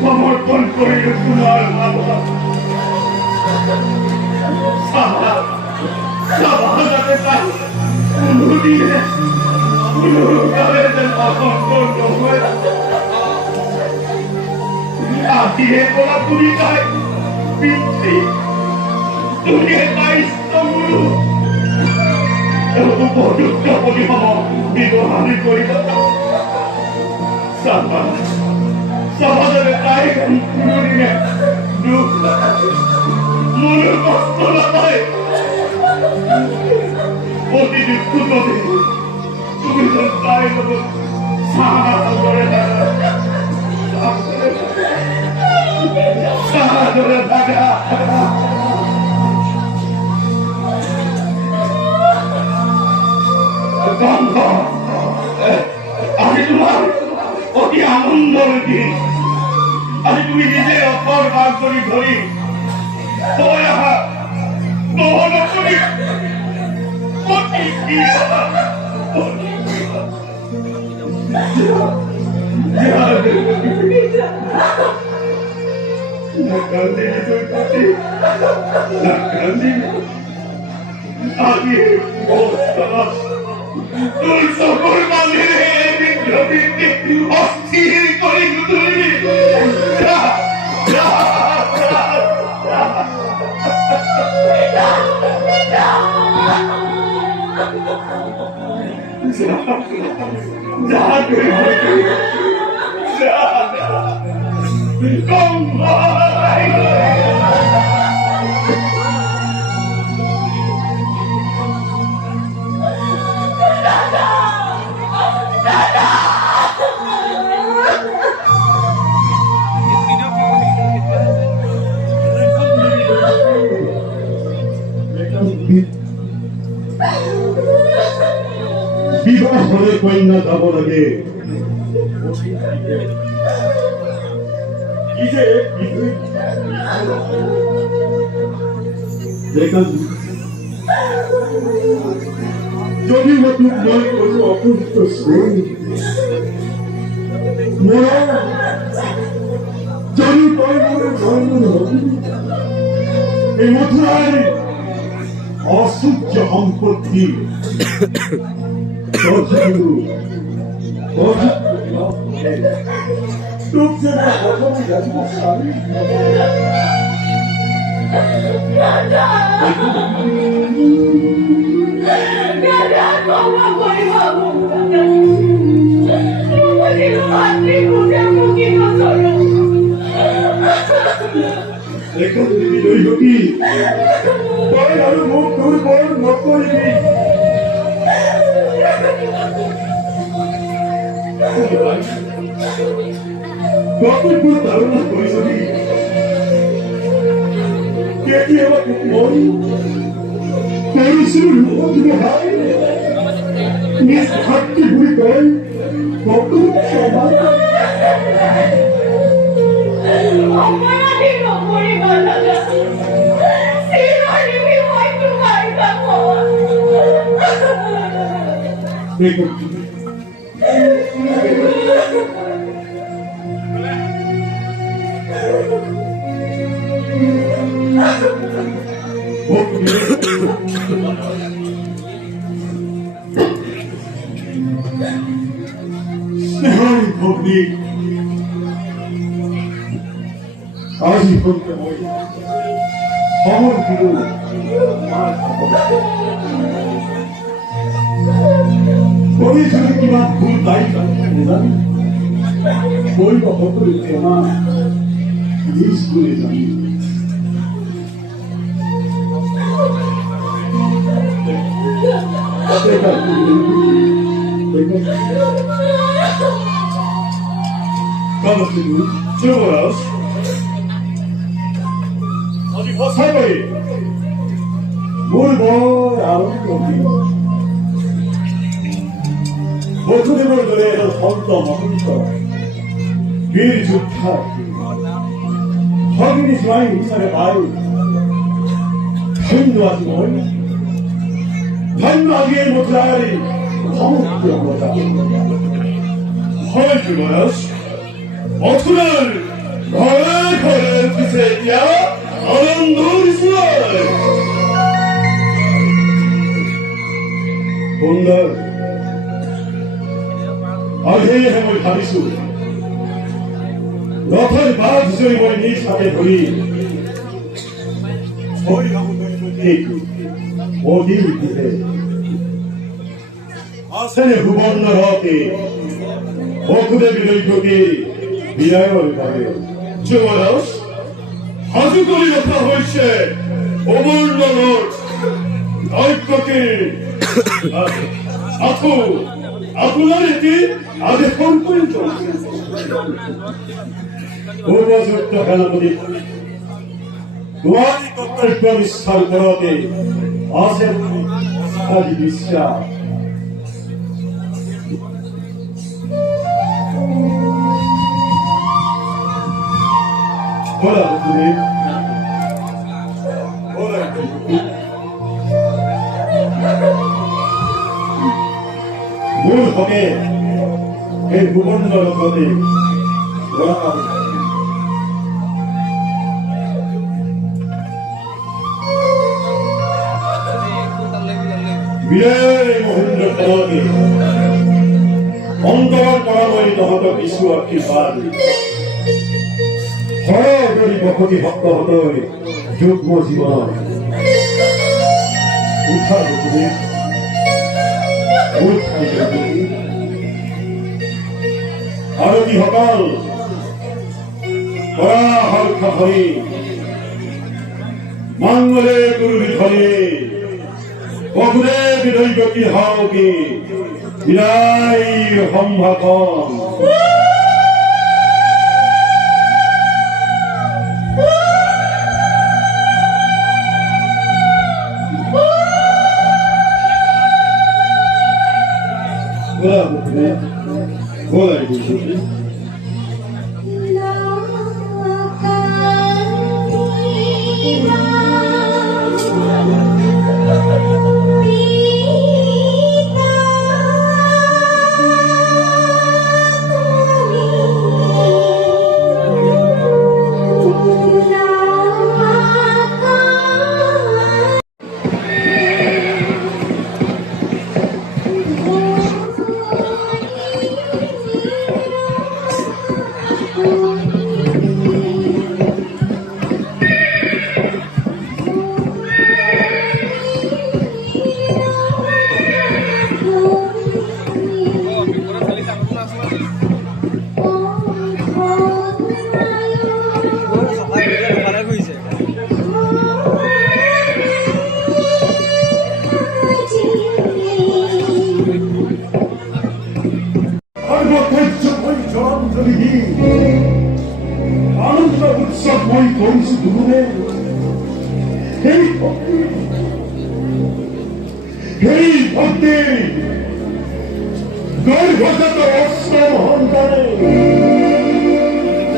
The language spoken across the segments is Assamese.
সমৰ্পণ কৰিল তোমাৰ বাবা উপযুক্ত পৰিহম ব্যৱহাৰি কৰিব সমাজের তাই কোনোদিনে দুখ মনের কষ্ট নাপায় অতি দুঃখ তুমি তো তাই সাহায্য করে সাহায্য করে থাকা আমি তোমার অতি আনন্দের দিন আমি তুমি নিজের অপর বার করি ধরি দহন করি আমি তোর সকল বাঁধে অস্থির করে তুলবি বিবাহ হলে কন্যা যাব লাগে যদি নতুন মই কোনো অপুষ্ট যদি তই মোৰ ধৰ্ম হবি এই মথুৰাৰ অসূর্য সম্পত্তি ধারণা করেছি নিজ হাতকে ঘুরে করেন আজি করতে খবর দিল করেছিল কিনা ভুল দায়িত্ব বই বা হতো না স্কুলে যাবি যুবরাজ আজি ভাষায় পাই মোৰ বৰ আনন্দ বসুদেৱৰ দৰে এজন সন্ত মহন্ত বীৰ যোদ্ধা ভগিনী জোৱাই হিচাপে পাই ধন্য আজি মই ধন্য আজি এই মথুৰাৰী সমগ্ৰ বজাৰ হয় যুবৰাজ মথুৰাৰ ঘৰে ঘৰে উঠিছে এতিয়া আনন্দৰ জোৱাৰ সুন্দৰ আজিহে মই ভাবিছো ৰথৰ বাট জুৰি মই নিজ হাতে ধৰি মোদী দিছে আছেনে সুবৰ্ণ ৰথে বসুদেৱী দৈত্যকে বিদায়ৰ বাবে যুবৰাজ সাজু কৰি ৰখা হৈছে অমূল্যৰ দৈত্যকে আঁঠু আপোনাৰ এটি আদেশৰ প্ৰয়োজন পূৰ্বযুক্ত সেনাপতি তোমাৰ কৰ্তব্য নিষ্ঠাৰ ওপৰতে আছে আজি বিশ্বাস বলা তুমি বলা মোৰ হকে এই সুবৰ্ণ ৰথতে বিজয় মহেন্দ্ৰ কালকে অন্তৰৰ পৰা মই তহঁতক কিছু আশীৰ্বাদ সৰদৰি বসতি ভক্তহঁতৰ যুগ্ম জীৱনত উঠা আৰতীসকল পৰাহৰ খাভৰি মংগলে গুৰু ধৰে বসুদেৱ দৈত্যকী হাওকে বিদায় সম্ভাষণ বলাই আনন্দ উৎসৱ মই কৰিছো গুৰুদেৱ সেই ভক্তি গৰ্ভজাত অষ্টম সন্তানে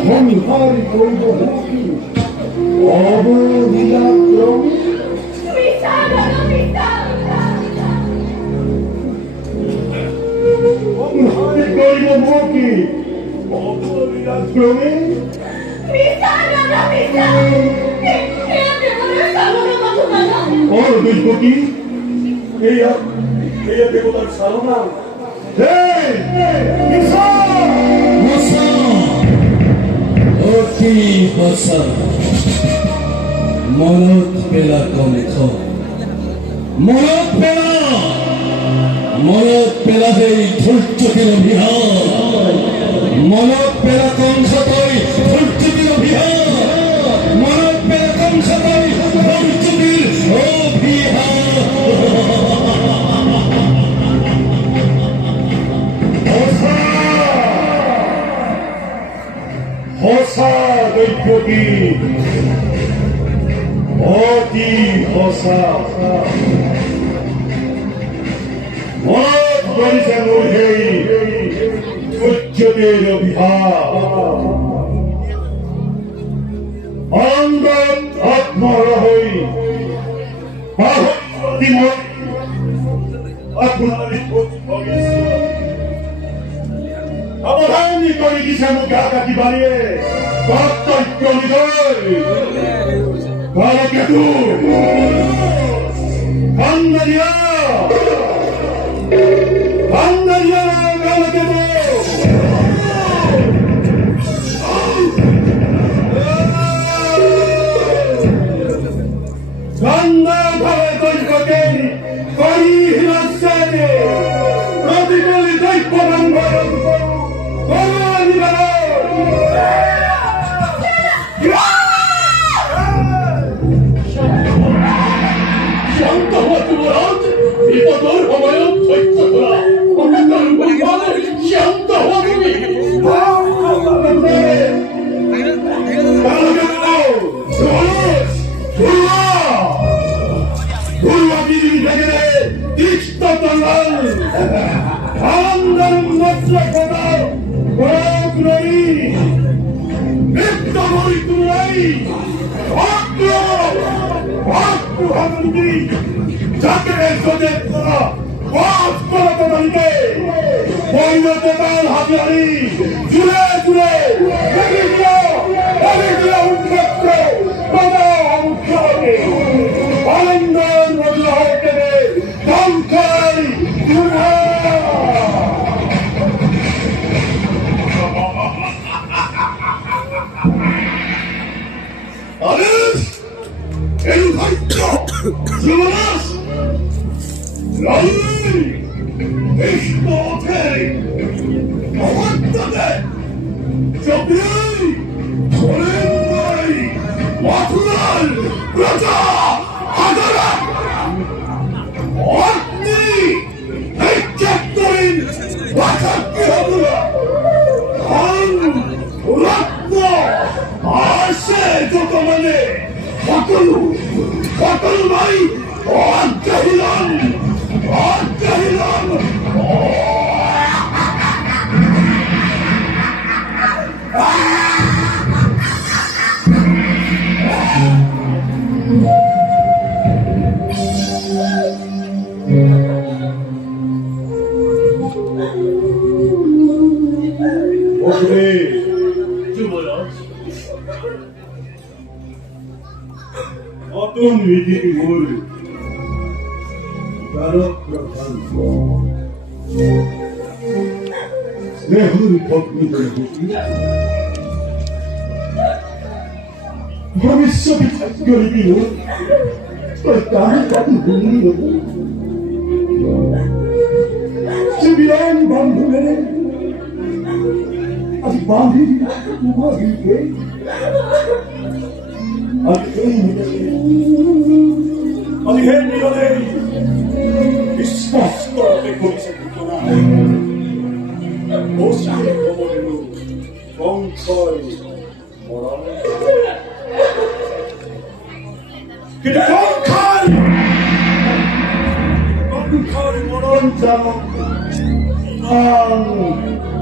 সংসাৰ কৰিব অৱলীলা ক্ৰমে সংসাৰ কৰিব কি অৱলীলা ক্ৰমে দৈত্যকী এয়া দেৱতাৰ চালনা অতি বছৰ মনত পেলা কমেখ মনত পেলা সেই ধৈৰ্যটিৰ অভিযান মনত পেলা কংসতই ধৈৰ্যটিৰ অভিযান 허사 머리생 우리 국교대로 비하 안간 아ත්마라의 마호디모 아쿠나리 도치하겠어 아버하니 거리기 세무가 아까기 바리에 왔다 이끌리들 가라케도 간다리야 간다리야 가라케도 간다 가라케도 이거게 거리 히라세네 어디까지 더 이뻐난 거야 어떤 위기를 뭘 따라 내 허리 벗고 머릿속이 작별이고 또 나는 같은 분이고 집이란 방송에는 아직 마음이 우마이게 아니 헬미가네 이 스포츠가 거기서 붙거나 모습의 거머리로 벙커에 뭐라고 근데 벙커에 뭐라는 자는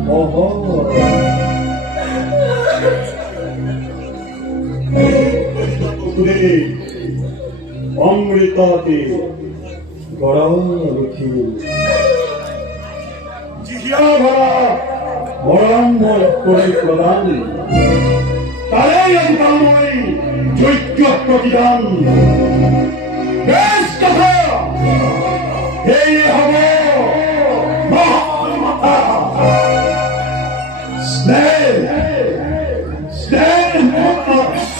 어허 그들이 왕물이 따뜻히 걸어오기 지휘하거라 뭐랑 뭐 꼬리꼬란 나의 영광의 조익격법이란 내스카사 대예하고 마하마타 스넬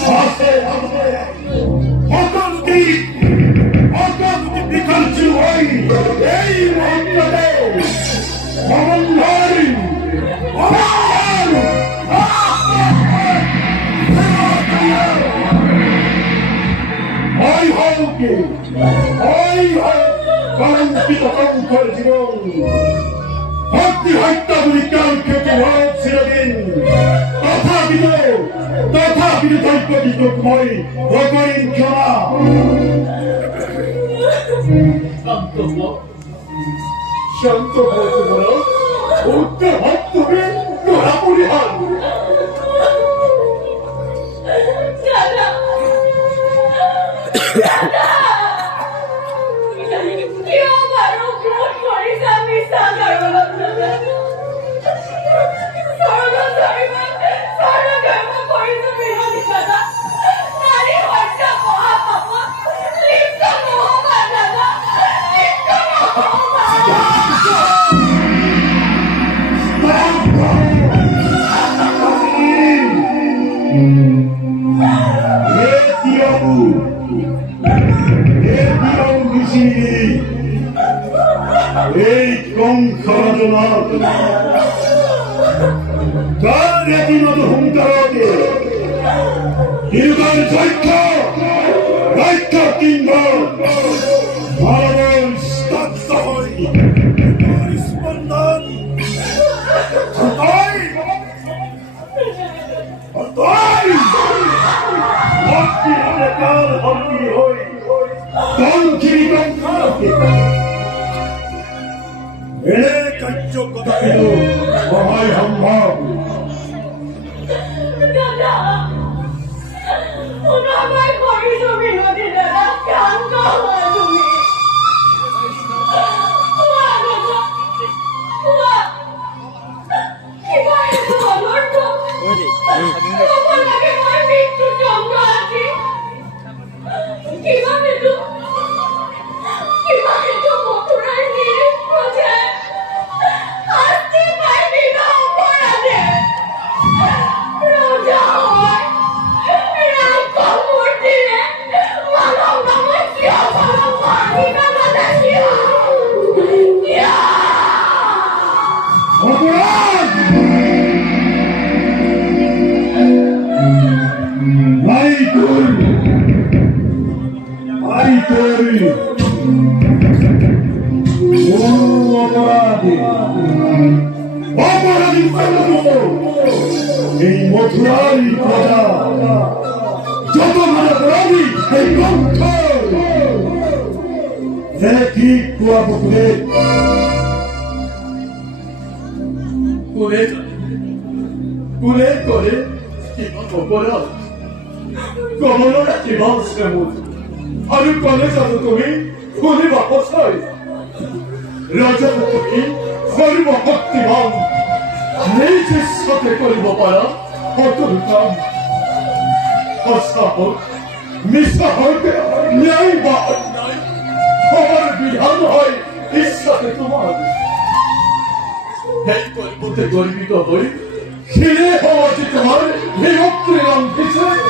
사세 어떤 비칸주와이 에이 왕가대 어머나리 가랑비도 한국화를 지금 어찌 할까 보니까 그렇게 화업스러긴 아파기도 তথাপিতো দৈত্যটিটোক মই নকৰিম ক্ষমা। শান্ত হয়েছে বলো, উত্তর হাত তুমি তোরা পরিহার। এই কংসরাজনার তার রেতিনত হুঙ্কারকে দীর্ঘার দৈত্য কিংবা মানবর স্তব্ধ হই স্পন্দন এনে কার্য কথা ছিল সবাই সম্ভব। এই মথুরাই প্রজা যত মানে অপরাধী এই গ্রন্থ সে ঠিক কুয়া পুকুরে কুলে করে অপরাধ কমলরা জীবন শ্রেমুল আমি কলে যাবো তুমি খুলি বাপস হয় রাজা তুমি সর্বশক্তিমান নিজের সাথে করিব পারা অতুল কাম অসাহক নিঃসাহক ন্যায় বা অন্যায় আমার বিধান হয় ঈশ্বরে তোমার এই কল্পতে গর্বিত হই খিলে হওয়া যে তোমার বিরক্তি রং বিষয়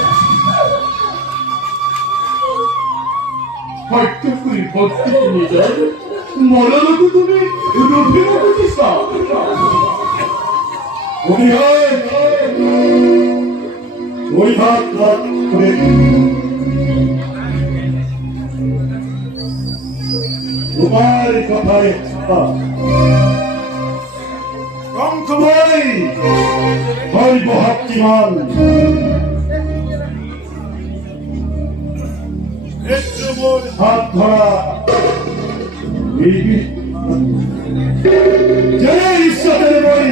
হয়তো করি ভক্তি নিজের মরণকে তুমি রুধির প্রতিষ্ঠা ওই হাত করে তোমার কথায় কঙ্কময় সর্বশক্তিমান হাত ধরা যে ঈশ্বরের বই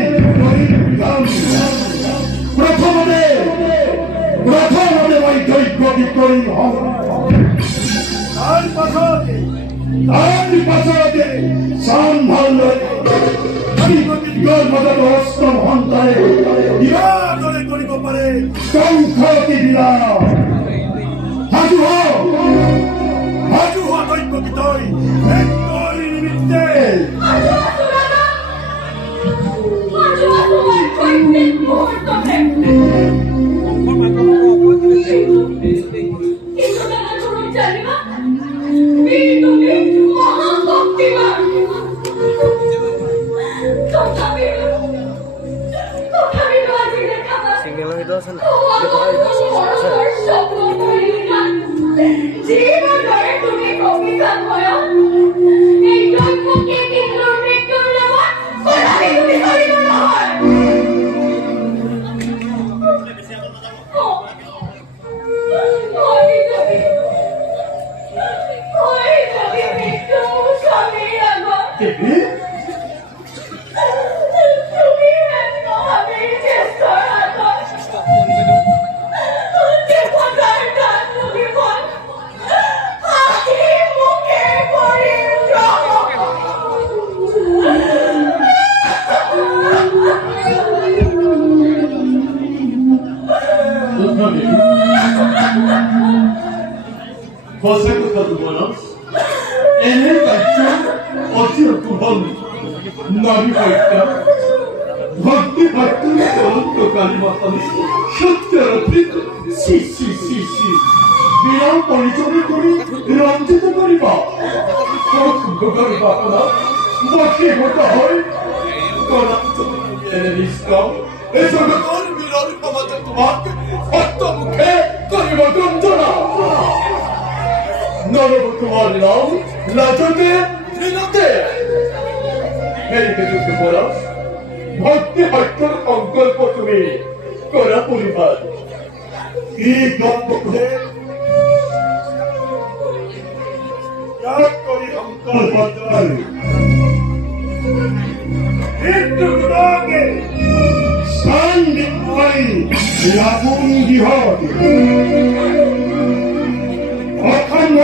প্রথমে ওই দৈত্য বিক্রয়ী হন তার পাশে সম্ভাল্য মদত অষ্টম সন্তানে দৰে কৰিব পাৰে কংসতি দিলা সাজু হোৱা দৈত্য বিতয় নিমিত্তে Single itu sana. দেবী তুমি এমনভাবে চেষ্টা করো দেবতার গান তুমি বল হাসি মুখে করে Você está do Bonas? Ele está 어찌로 두번 나비 갈까? vakti vakti 또까지 왔다니 현재로 피트 시시시시 미안 poliso를 거리 런지도 거리 봐 그거 거리 봤구나 vakti 못다 헐 거나 에네리스카 에서가 거리 미라를 빠마쳤도 막 어떤 개 거리가 던져라 너로부터 말이라우 라저대 리너대 medical করা ভক্তি হত্যার সংকল্প তুমি করা পরিবার কি দম্পতি ত্যাগ করি সংকল্প করি মৃত্যু গুণাকে স্থান বিক্রয় লাগুন বিহত অখণ্ড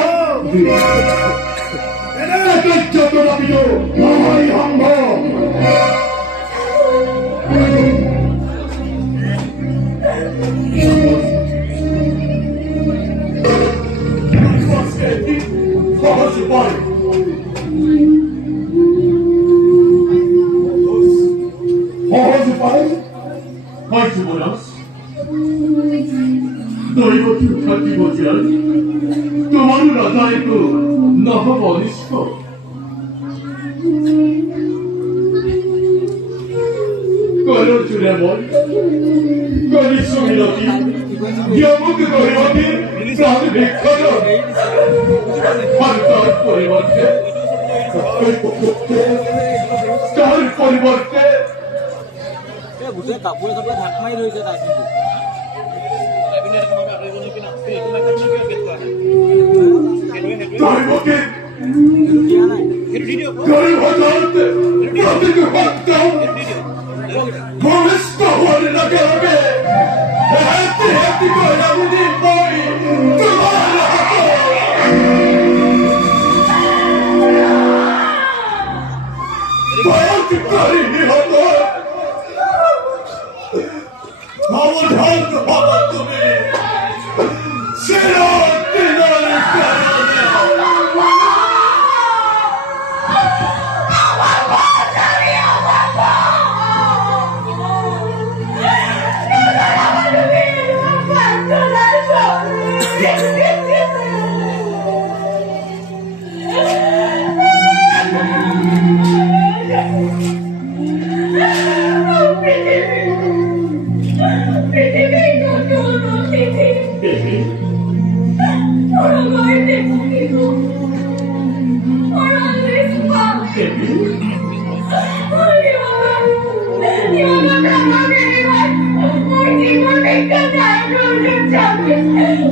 যত দাবিত মহাই সম্ভব সহজ উপায় সহজ উপায় হয়তো বলাস দৈবতী থাকিব জীয়াই তোমার হৃদয়টো নহব অনিষ্ট কলো চুরে মন কলিছো মিলতি যমুক গরিবতী প্রাণ ভিক্ষর তার পরিবর্তে গোটেই কাপোৰে চাপোৰে ঢাক মাৰি ধৰিছে তাক দৈবতী দিয়া নাই গরিব হতে প্রতিটি ভক্ত ভূমিষ্ঠ হওয়ার লগে লগে হেঁটে হেঁটে করে আমি বই তোমার ভয় করি নিহত অবধান বাবা তুমি চিরদিনের কারণে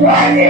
Why